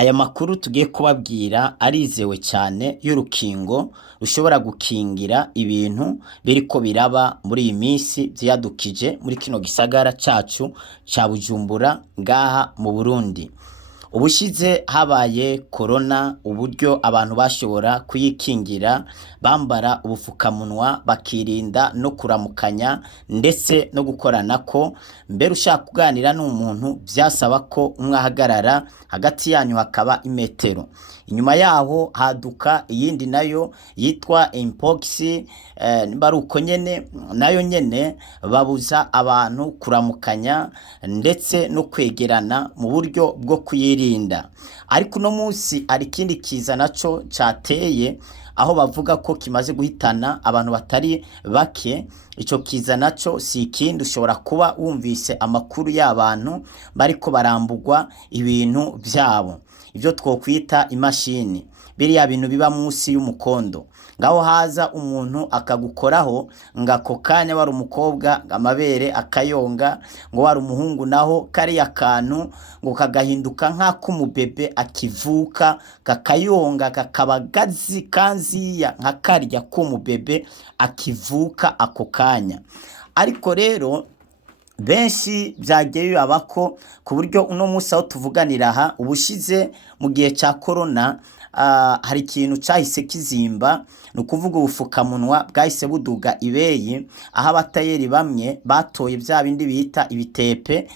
Aya makuru tugiye kubabwira arizewe cyane y'urukingo rushobora gukingira ibintu biriko biraba muri iyi minsi vyadukije muri kino gisagara cacu ca Bujumbura ngaha mu Burundi. Ubushize habaye corona, uburyo abantu bashobora kuyikingira bambara ubufukamunwa bakirinda no kuramukanya ndetse no gukoranako. Mbere ushaka kuganira n'umuntu vyasaba ko umwe ahagarara hagati yanyu hakaba imetero. Inyuma yaho haduka iyindi nayo yitwa mpox, baruko nyene nayo nyene babuza abantu kuramukanya ndetse no kwegerana mu buryo bwo kuyirinda. Ariko uno munsi ari kindi kiza naco cateye aho bavuga ko kimaze guhitana abantu batari bake. Ico kiza naco si ikindi, ushobora kuba wumvise amakuru y'abantu bariko barambugwa ibintu vyabo, ivyo twokwita imashini, biriya bintu biba munsi y'umukondo. Ngaho haza umuntu akagukoraho ngako kanya wari umukobwa amabere akayonga, ngo wari umuhungu naho kariya kantu ngo kagahinduka nk'akumubebe akivuka kakayonga kakabagazi kanziya nka karya k'umubebe akivuka ako kanya. Ariko rero benshi vyagiye bibabako ku buryo uno munsi aho tuvuganira aha, ubushize mu gihe ca corona hari ikintu cahise kizimba, ni ukuvuga ubufukamunwa bwahise buduga ibeyi, aho abatayeri bamwe batoye vya bindi bita ibitepe,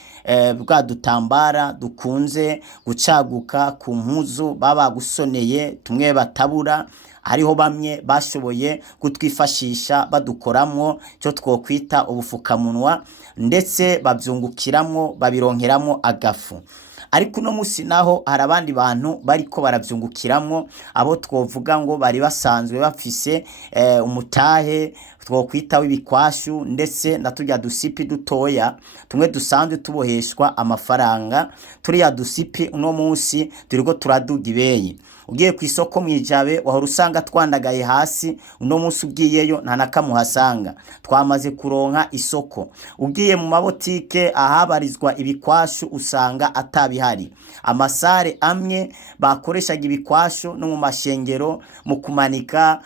bwa dutambara dukunze gucaguka ku mpuzu baba gusoneye tumwe batabura. Hariho bamwe bashoboye kutwifashisha badukoramwo cyo twokwita ubufukamunwa ndetse bavyungukiramwo babironkeramwo agafu. Ariko uno musi naho hari abandi bantu bariko baravyungukiramwo, abo twovuga ngo bari basanzwe bafise umutahe twokwita w'ibikwashu ndetse na turya dusipi dutoya tumwe dusanzwe tuboheshwa amafaranga. Turiya dusipi uno musi turiko turaduga ibeyi. Ugiye ku isoko mwijabe wahora usanga twandagaye hasi, uno munsi ugiyeyo nta nakamuhasanga, twamaze kuronka isoko. Ugiye mu mabotike ahabarizwa ibikwashu usanga atabihari. Amasare amwe bakoreshaga ibikwashu no mu mashengero mu kumanika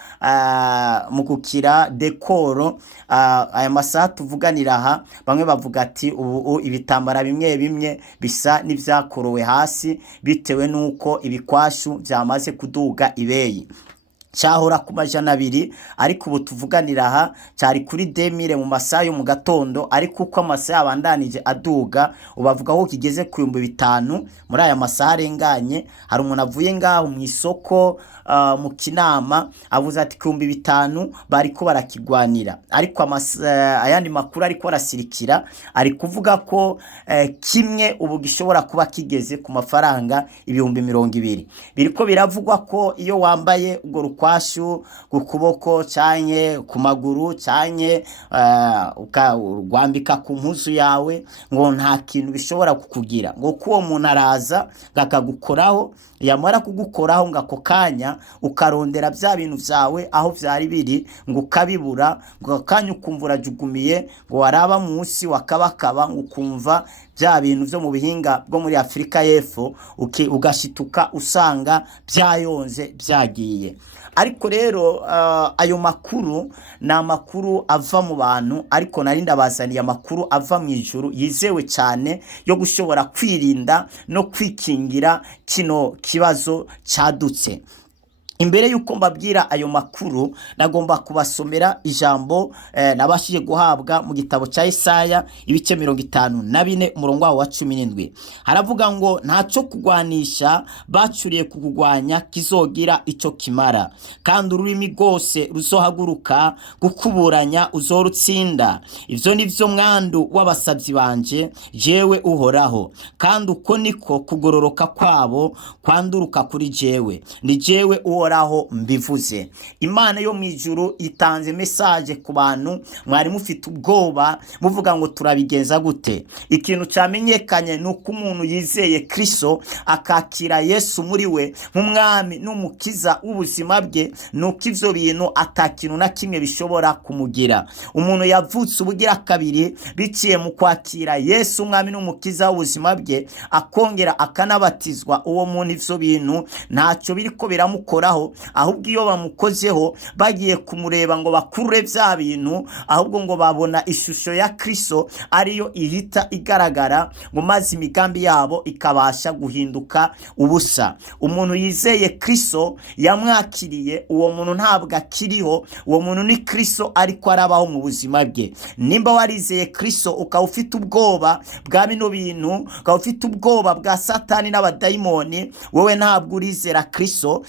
mu kukira dekoro. Aya masaha tuvuganira aha bamwe bavuga ati ubu ibitambara bimwe bimwe bisa n'ivyakorowe hasi bitewe nuko ibikwashu vyamaze kuduga ibeyi. Cahora ku $200, ariko ubu tuvuganira aha cari kuri 2000 mu masaha yo mu gatondo. Ariko uko amasaha abandanije aduga ubavuga ko kigeze ku 5000 muri aya masaha arenganye. Hari umuntu avuye ngaho mu isoko mu Kinama avuze ati 5000 bariko barakigwanira. Ariko ayandi makuru ariko arasirikira ari kuvuga ko kimwe ubu gishobora kuba kigeze ku mafaranga 200,000. Biriko biravugwa ko iyo wambaye ubwo rukwashu ku kuboko canke ku maguru canke urwambika ku mpuzu yawe ngo nta kintu bishobora kukugira, ngo kuwo muntu araza gakagukoraho, yamara kugukoraho ngako kanya ukarondera vya bintu vyawe aho vyari biri ngo ukabibura, ngo kanya ukumva urajugumiye, ngo waraba munsi wakabakaba ukumva vya bintu vyo mu bihinga bwo muri Afrika y'Epfo ugashituka usanga vyayonze vyagiye. Ariko rero ayo makuru na makuru ava mu bantu, ariko nari ndabazaniye amakuru ava mu ijuru yizewe cyane yo gushobora kwirinda no kwikingira kino kibazo cadutse. Imbere yuko mbabwira ayo makuru nagomba kubasomera ijambo nabashije guhabwa mu gitabo ca Yesaya ibice 54 umurongo wa 17. Haravuga ngo ntaco kugwanisha bacuriye kugwanya kizogira ico kimara, kandi ururimi rwose ruzohaguruka gukuburanya uzorutsinda. Ivyo nivyo mwandu w'abasavyi banje jewe uhoraho, kandi uko niko kugororoka kwabo kwanduruka kuri jewe. Ni jewe uhoraho uhoraho mbivuze. Imana yo mu ijuru itanze message ku bantu mwari mufite ubwoba muvuga ngo turabigenza gute. Ikintu cyamenyekanye nuko umuntu yizeye Kristo akakira Yesu muri we nk'umwami n'umukiza w'ubuzima bwe, nuko ivyo bintu atakintu na kimwe bishobora kumugira. Umuntu yavutse ubugira kabiri biciye mu kwakira Yesu umwami n'umukiza w'ubuzima bwe, akongera akanabatizwa, uwo muntu ivyo bintu ntacyo biriko biramukoraho, ahubwo iyo bamukozeho bagiye kumureba ngo bakurure vya bintu, ahubwo ngo babona ishusho ya Kristo ariyo ihita igaragara, ngo maze imigambi yabo ikabasha guhinduka ubusa. Umuntu yizeye Kristo yamwakiriye, uwo muntu ntabwo akiriho, uwo muntu ni Kristo ariko arabaho mu buzima bwe. Nimba warizeye Kristo ukaba ufite ubwoba bwa bino bintu, ukaba ufite ubwoba bwa Satani n'abadayimoni, wowe ntabwo urizera Kristo,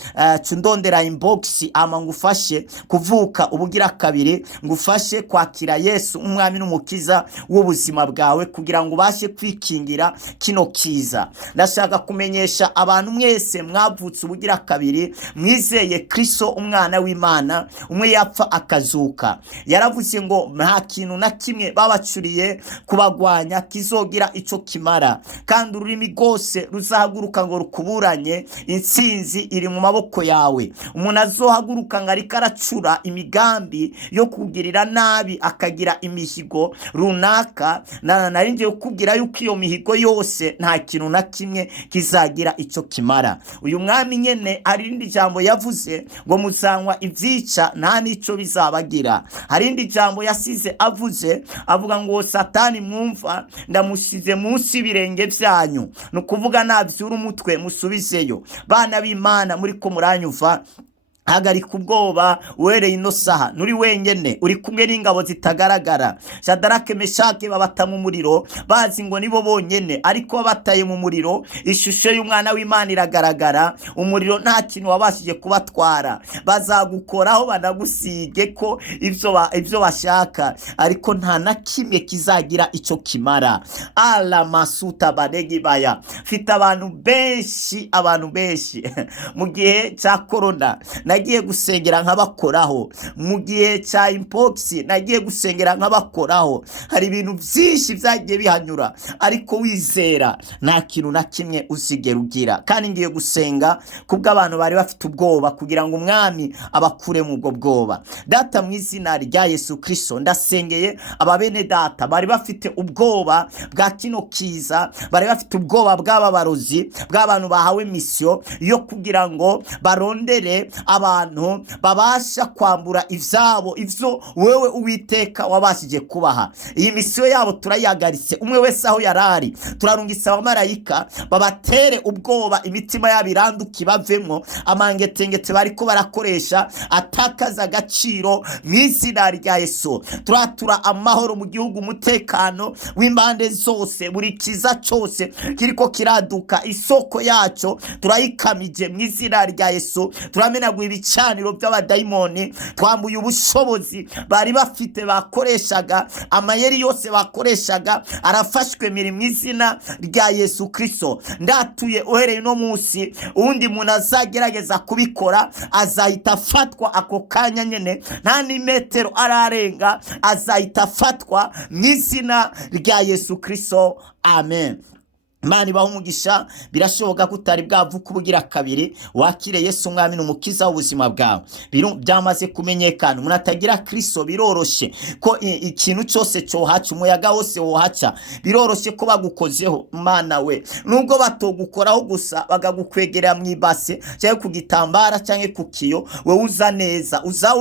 ndondera inbox ama ngufashe kuvuka ubugira kabiri, ngufashe kwakira Yesu umwami n'umukiza w'ubuzima bwawe kugira ngo ubashe kwikingira kino kiza. Ndashaka kumenyesha abantu mwese mwavutse ubugira kabiri, mwizeye Kristo umwana w'Imana, umwe yapfa akazuka. Yaravuze ngo nta kintu na kimwe babacuriye kubagwanya kizogira ico kimara, kandi ururimi rwose ruzahaguruka ngo rukuburanye, intsinzi iri mu maboko yawe. Umuntu azohaguruka ngo ariko aracura imigambi yo kugirira nabi akagira imihigo runaka, narinje kukubwira yuko iyo mihigo yose nta kintu na kimwe kizagira ico kimara. Uyu mwami nyene hari irindi jambo yavuze ngo muzanywa ivyica nta nico bizabagira. Hari irindi jambo yasize avuze, avuga ngo Satani mwumva ndamushize munsi y'ibirenge vyanyu, nukuvuga navyura umutwe musubizeyo. Bana b'Imana muri ko muranyuva, hagarika ubwoba, uhereye ino saha nuri wenyene, uri kumwe n'ingabo zitagaragara. Shadarake Meshake babata mu muriro bazi ngo nibo bonyene, ariko bataye mu muriro ishusho y'umwana w'Imana iragaragara. Umuriro nta kintu wabashije kubatwara, bazagukoraho banagusige ko ivyo bashaka, ariko nta na kimwe kizagira ico kimara. Ala masuta badegi baya. Fita abantu benshi mu gihe cya corona nagiye gusengera nk'abakoraho, mu gihe cya impox nagiye gusengera nk'abakoraho. Hari ibintu byinshi byagiye bihanyura, ariko wizera nta kintu na kimwe usigera ugira. Kandi ngiye gusenga kubwo abantu bari bafite ubwoba kugira ngo umwami abakure mu ubwo bwoba. Data mu izina rya Yesu Kristo ndasengeye ababene data bari bafite ubwoba bwa kino kiza, bari bafite ubwoba bw'ababarozi, bw'abantu bahawe mission yo kugira ngo barondere abantu babasha kwambura ivyabo, ivyo wewe Uwiteka wabashije kubaha. Iyi mission yabo turayagaritse, umwe wese aho yarari turarungisa abamarayika babatere ubwoba, imitima yabo iranduka bavemwo amangetengete bariko barakoresha atakaza agaciro mu izina rya Yesu. Turatura amahoro mu gihugu, umutekano w'imbande zose, buri kiza cyose kiriko kiraduka isoko yaco turayikamije mu izina rya Yesu. Turamenaguye ibicaniro by'abadayimoni, twambuye ubushobozi bari bafite bakoreshaga, amayeri yose bakoreshaga arafashwe miri mu izina rya Yesu Kristo. Ndatuye uhereye no munsi undi muntu azagerageza kubikora azahita afatwa ako kanya nyene, nta ni metero ararenga, azahita afatwa mu izina rya Yesu Kristo. Amen. Mani baho umugisha. Birashoboka ko utari bwavuka ubugira kabiri wakire Yesu umwami n'umukiza w'ubuzima bwawe. Byamaze kumenyekana, umuntu atagira Kristo biroroshe ko ikintu cyose cyohaca, umuyaga wose wohaca, biroroshe ko bagukozeho. Mana we, nubwo batogukoraho gusa bagagukwegera mu ibase cyangwa ku gitambara cyangwa ku kiyo, we uza neza, uza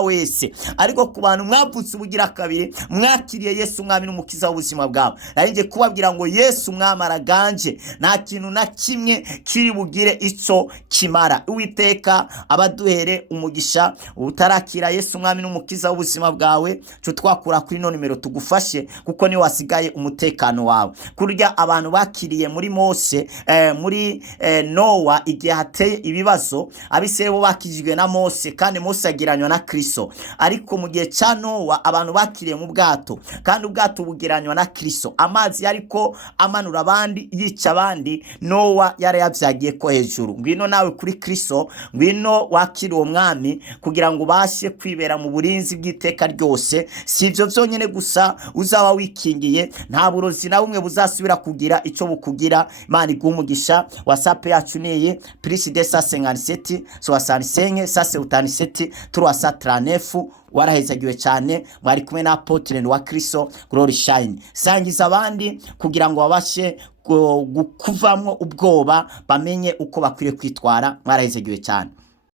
wese. Ariko ku bantu mwavutse ubugira kabiri mwakiriye Yesu umwami n'umukiza w'ubuzima bwawe, narinje kubabwira ngo Yesu umwamara ganje nta kintu na kimwe kiri bugire ico kimara. Uwiteka abaduhere umugisha. Utarakira Yesu umwami n'umukiza w'ubuzima bwawe, cyo twakura kuri no nimero tugufashe, kuko ni wasigaye umutekano wawe. Kurya abantu bakiriye muri Mose, muri Noa igihe hateye ibibazo, abisebo bakijijwe na Mose, kandi Mose agiranywa na Kristo. Ariko mu gihe cya Noa abantu bakiriye mu bwato, kandi ubwato bugiranywa na Kristo. Amazi ariko amanura abandi yica abandi, Nowa yarayavyagiye ko hejuru. Ngwino nawe kuri Kristo, ngwino wakira uwo mwami kugira ngo ubashe kwibera mu burinzi bw'iteka ryose. Si ivyo vyonyene gusa uzaba wikingiye, nta burozi na bumwe buzasubira kugira ico bukugira. Imana iguhe umugisha. WhatsApp yacu niyi +257 65 177 339. Warahezagiwe cyane, mwari kumwe na Apotre wa Kristo Glory Shine. Sangiza abandi kugira ngo babashe kuvamwo ubwoba, bamenye uko bakwiriye kwitwara. Mwarahezagiwe cyane.